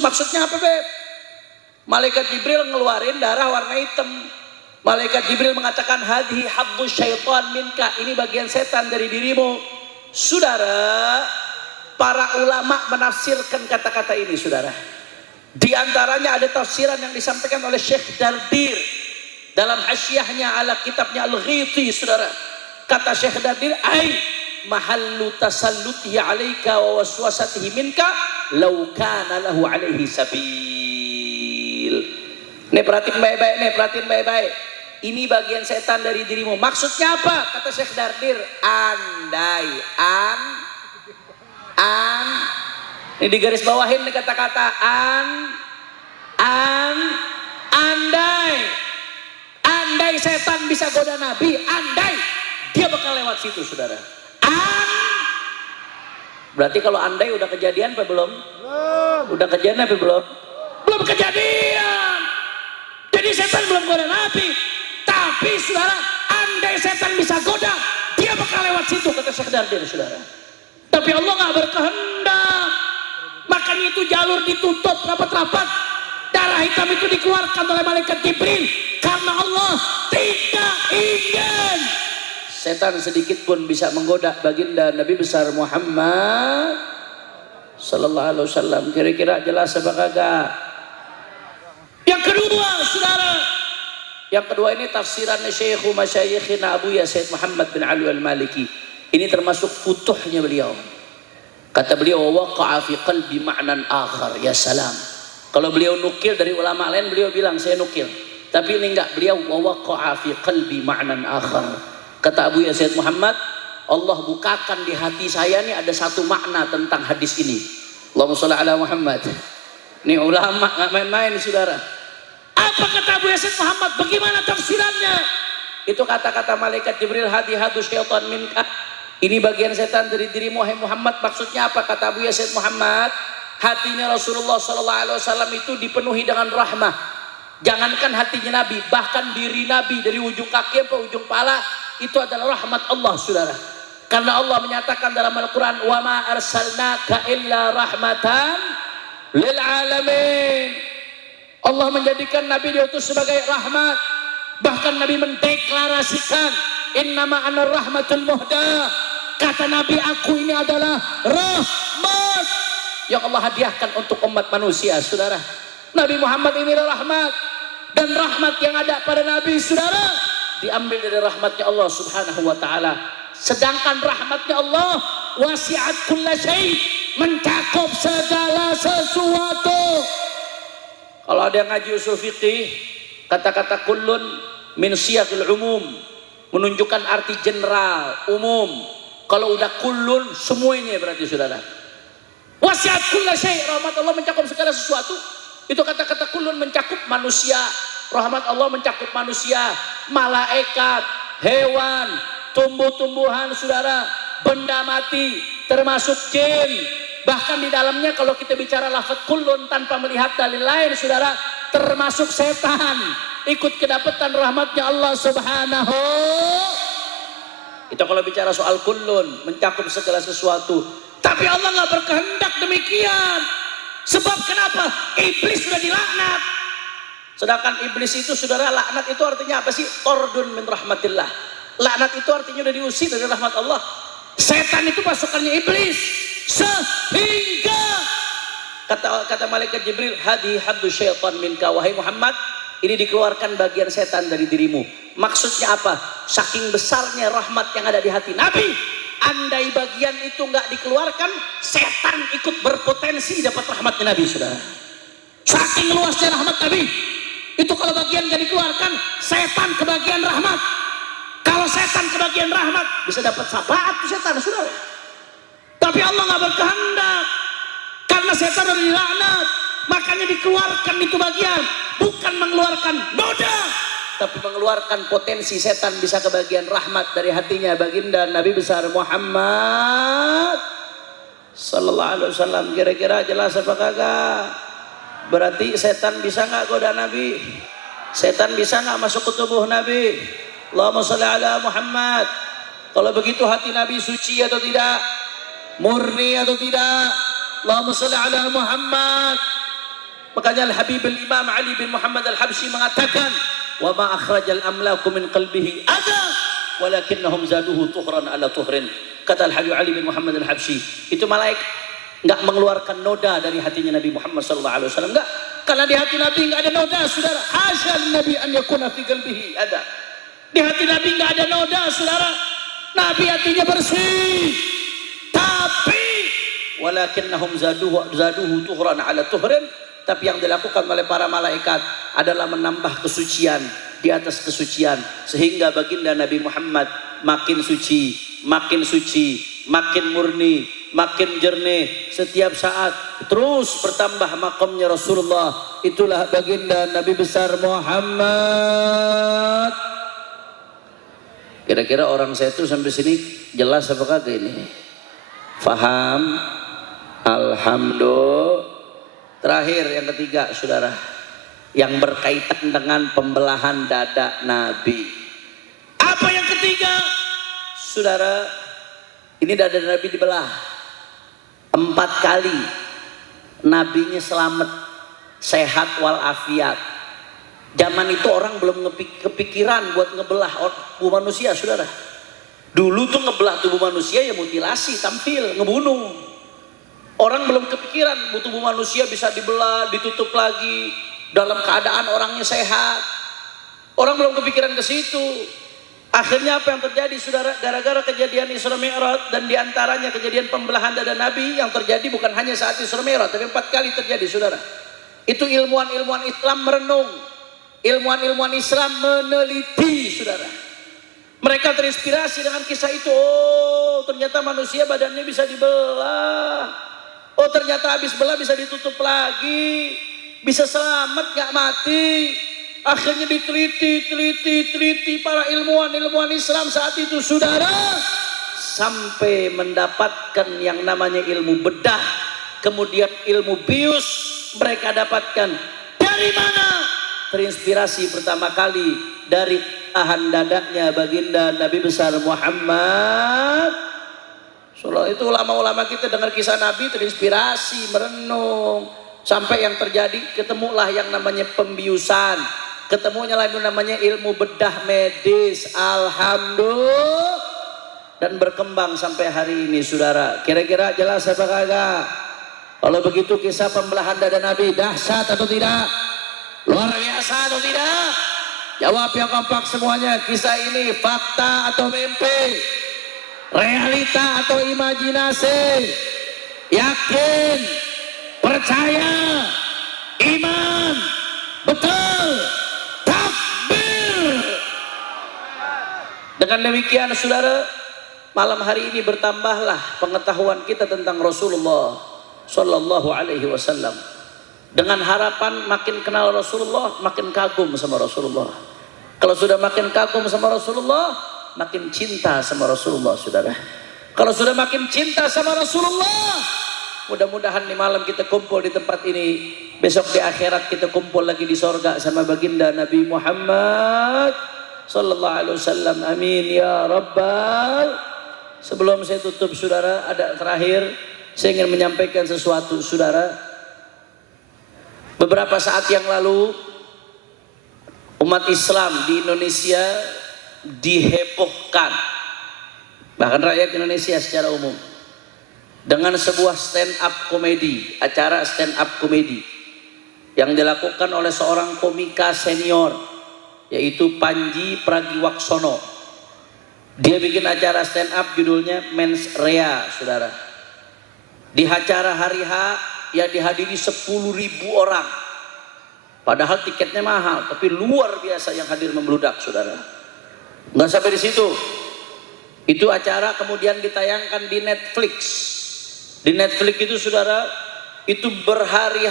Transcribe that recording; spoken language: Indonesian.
Maksudnya apa, Beb? Malaikat Jibril ngeluarin darah warna hitam. Malaikat Jibril mengatakan, hadhi habbu syaitan minka, ini bagian setan dari dirimu. Saudara, para ulama menafsirkan kata-kata ini, saudara. Di antaranya ada tafsiran yang disampaikan oleh Syekh Dardir dalam hasyiahnya ala kitabnya Al-Ghiti, saudara. Kata Syekh Dardir, ai mahallu tasallutihi alaika wa waswasatihi minka law kana lahu alaihi sabil. Nih perhatiin baik-baik, nih perhatiin baik-baik. Ini bagian setan dari dirimu. Maksudnya apa? Kata Syekh Dardir, andai ini di garis bawahin nih kata-kata andai setan bisa goda Nabi, andai dia bakal lewat situ, saudara. Berarti kalau andai udah kejadian apa belum? Udah kejadian apa belum? Belum kejadian. Jadi setan belum goda Nabi, tapi saudara, andai setan bisa goda, dia bakal lewat situ, kata Syekh Dardir, saudara. Tapi Allah nggak berkehendak, makanya itu jalur ditutup rapat-rapat. Darah hitam itu dikeluarkan oleh malaikat Jibril karena Allah tidak ingin setan sedikit pun bisa menggoda baginda Nabi besar Muhammad sallallahu alaihi wasallam. Kira-kira jelas apa kagak? Yang kedua, saudara, yang kedua ini tafsirannya Syekhu Masyayikhina Abu Ya Sayyid Muhammad bin Ali Al-Maliki. Ini termasuk futuhnya beliau. Kata beliau, waqa'a fi qalbi ma'nan akhar. Ya salam. Kalau beliau nukil dari ulama lain, beliau bilang saya nukil. Tapi ini enggak, beliau waqa'a fi qalbi ma'nan akhar. Kata Abu Ya Sayyid Muhammad, Allah bukakan di hati saya nih ada satu makna tentang hadis ini. Allahumma shalli ala Muhammad. Ini ulama enggak main-main, saudara. Apa kata Abu Ya Sayyid Muhammad? Bagaimana tafsirannya? Itu kata-kata malaikat Jibril, hadi hadu syaitan minka. Ini bagian setan dari dirimu, wahai Muhammad. Maksudnya apa? Kata Abu Ya Sayyid Muhammad, hatinya Rasulullah SAW itu dipenuhi dengan rahmah. Jangankan hatinya Nabi, bahkan diri Nabi dari ujung kaki sampai ujung pala itu adalah rahmat Allah, saudara. Karena Allah menyatakan dalam Al-Quran, wa ma arsalnaka illa rahmatan lil alamin. Allah menjadikan Nabi diutus sebagai rahmat. Bahkan Nabi mendeklarasikan, innama ana rahmatul muhda. Kata Nabi, aku ini adalah rahmat yang Allah hadiahkan untuk umat manusia, saudara. Nabi Muhammad ini adalah rahmat. Dan rahmat yang ada pada Nabi, saudara, diambil dari rahmatnya Allah subhanahu wa ta'ala. Sedangkan rahmatnya Allah wasi'at kulla syai', mencakup segala sesuatu. Kalau ada yang ngaji usul fiqih, kata-kata kullun min siyaqil umum, menunjukkan arti general, umum. Kalau udah kullun, semuanya berarti, saudara. Wasiat kulla syai', rahmat Allah mencakup segala sesuatu. Itu kata-kata kullun mencakup manusia. Rahmat Allah mencakup manusia, malaikat, hewan, tumbuh-tumbuhan, saudara, benda mati, termasuk jin. Bahkan di dalamnya kalau kita bicara lafaz kullun tanpa melihat dalil lain, saudara, termasuk setan ikut kedapatan rahmatnya Allah subhanahu. Itu kalau bicara soal kullun, mencakup segala sesuatu. Tapi Allah nggak berkehendak demikian. Sebab kenapa? Iblis sudah dilaknat. Sedangkan iblis itu, saudara, laknat itu artinya apa sih? Tordun min rahmatillah. Laknat itu artinya sudah diusir dari rahmat Allah. Setan itu pasukannya iblis. Sehingga kata malaikat Jibril, hadi haddu syaitan minka, wahai Muhammad, ini dikeluarkan bagian setan dari dirimu. Maksudnya apa? Saking besarnya rahmat yang ada di hati Nabi, andai bagian itu nggak dikeluarkan, setan ikut berpotensi dapat rahmatnya Nabi, saudara. Saking luasnya rahmat Nabi, itu kalau bagian nggak dikeluarkan, setan kebagian rahmat. Kalau setan kebagian rahmat, bisa dapat syafaat tuh setan, saudara. Tapi Allah nggak berkehendak, karena setan sudah dilaknat, makanya dikeluarkan itu bagian. Bukan mengeluarkan noda, tapi mengeluarkan potensi setan bisa kebagian rahmat dari hatinya baginda Nabi besar Muhammad sallallahu alaihi wasallam. Kira-kira jelas apa kagak? Berarti setan bisa nggak goda Nabi? Setan bisa nggak masuk ke tubuh Nabi? Allahumma sholli ala Muhammad. Kalau begitu hati Nabi suci atau tidak? Murni atau tidak? Allahumma sholli ala Muhammad. Makanya Al-Habib Al-Imam Ali bin Muhammad Al-Habsyi mengatakan, "Wa ma akhrajal amlaku min qalbihi adha, walakinnahum zaduhu tuhran ala tuhrin." Kata Al-Habib Ali bin Muhammad Al-Habsyi, itu malaikat enggak mengeluarkan noda dari hatinya Nabi Muhammad sallallahu alaihi wasallam, enggak. Karena di hati Nabi enggak ada noda, Saudara. Hasya Nabi an yakuna fi qalbihi ada. Di hati Nabi enggak ada noda, Saudara. Nabi hatinya bersih. Tapi walakinnahum zaduhu tuhran ala tuhrin, tapi yang dilakukan oleh para malaikat adalah menambah kesucian di atas kesucian, sehingga baginda Nabi Muhammad makin suci, makin murni, makin jernih setiap saat, terus bertambah makamnya Rasulullah. Itulah baginda Nabi besar Muhammad. Kira-kira orang saya itu sampai sini jelas apa kagak ini? Faham? Alhamdulillah. Terakhir yang ketiga, Saudara, yang berkaitan dengan pembelahan dada Nabi. Apa yang ketiga? Saudara, ini dada Nabi dibelah 4 kali. Nabinya selamat, sehat walafiat. Zaman itu orang belum kepikiran buat ngebelah tubuh manusia, Saudara. Dulu tuh ngebelah tubuh manusia ya mutilasi, tampil, ngebunuh. Orang belum kepikiran tubuh manusia bisa dibelah, ditutup lagi dalam keadaan orangnya sehat. Orang belum kepikiran ke situ. Akhirnya apa yang terjadi, Saudara? Gara-gara kejadian Isra Mi'raj, dan diantaranya kejadian pembelahan dada Nabi yang terjadi bukan hanya saat Isra Mi'raj, tapi 4 kali terjadi, Saudara. Itu ilmuwan-ilmuwan Islam merenung, ilmuwan-ilmuwan Islam meneliti, Saudara. Mereka terinspirasi dengan kisah itu. Oh, ternyata manusia badannya bisa dibelah. Oh, ternyata habis belah bisa ditutup lagi, bisa selamat gak mati. Akhirnya diteliti para ilmuwan Islam saat itu, Saudara, sampai mendapatkan yang namanya ilmu bedah, kemudian ilmu bius. Mereka dapatkan dari mana? Terinspirasi pertama kali dari tahan dadanya baginda Nabi besar Muhammad. Soalnya itu ulama-ulama kita dengar kisah Nabi terinspirasi, merenung, sampai yang terjadi ketemulah yang namanya pembiusan, ketemunya lagi namanya ilmu bedah medis. Alhamdulillah, dan berkembang sampai hari ini, Saudara. Kira-kira jelas apa kagak? Kalau begitu kisah pembelahan dada Nabi dahsyat atau tidak? Luar biasa atau tidak? Jawab yang kompak semuanya. Kisah ini fakta atau mimpi? Realita atau imajinasi? Yakin? Percaya? Iman? Betul? Takbir! Dengan demikian, Saudara, malam hari ini bertambahlah pengetahuan kita tentang Rasulullah Sallallahu Alaihi Wasallam. Dengan harapan makin kenal Rasulullah, makin kagum sama Rasulullah. Kalau sudah makin kagum sama Rasulullah, makin cinta sama Rasulullah, Saudara. Kalau sudah makin cinta sama Rasulullah, mudah-mudahan di malam kita kumpul di tempat ini, besok di akhirat kita kumpul lagi di sorga sama baginda Nabi Muhammad Sallallahu Alaihi Wasallam. Amin ya Rabbal. Sebelum saya tutup, Saudara, ada terakhir, saya ingin menyampaikan sesuatu, Saudara. Beberapa saat yang lalu, umat Islam di Indonesia dihebohkan, bahkan rakyat Indonesia secara umum, dengan sebuah stand up komedi, acara stand up komedi yang dilakukan oleh seorang komika senior, yaitu Panji Pragiwaksono. Dia bikin acara stand up judulnya Mens Rea, Saudara. Di acara hari H yang dihadiri 10.000 orang. Padahal tiketnya mahal, tapi luar biasa yang hadir membludak, Saudara. Nggak sampai di situ. Itu acara kemudian ditayangkan di Netflix. Di Netflix itu, Saudara, itu berhari-hari